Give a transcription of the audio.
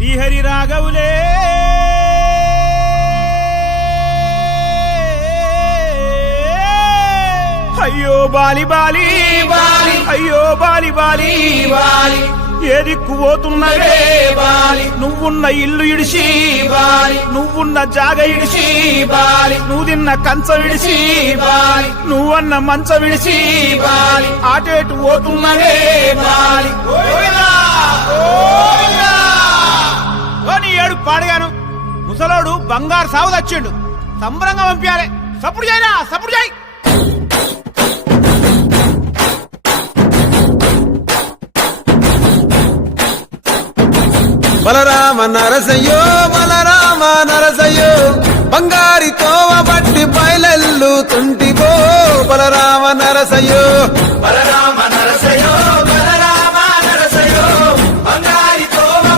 శ్రీహరి రాఘవులే అయ్యో Bali Bali Bali అయ్యో Bali Bali Bali ఏ దిక్కు పోతున్నవే బాలి నువ్వున్న ఇల్లు ఇడిసి బాలి నువ్వున్న జాగ ఇడిసి బాలి నువ్వు తిన్న కంచం ఇడిసి బాలి నువ్వన్న మంచం ఇడిసి బాలి ఆటేటు పోతున్నవే బాలి ఏడు పాడగాను ముసలోడు బంగారు సాగు తెచ్చిండు సంబరంగా పంపించాలి సప్పుడు చేయరా సప్పుడు చేయి బలరామ నరసయ్యో బలరామ నరసయ్యో బంగారి తోవ బట్టి బయలెల్లు తుంటివో బలరామ నరసయ్యో బలరామ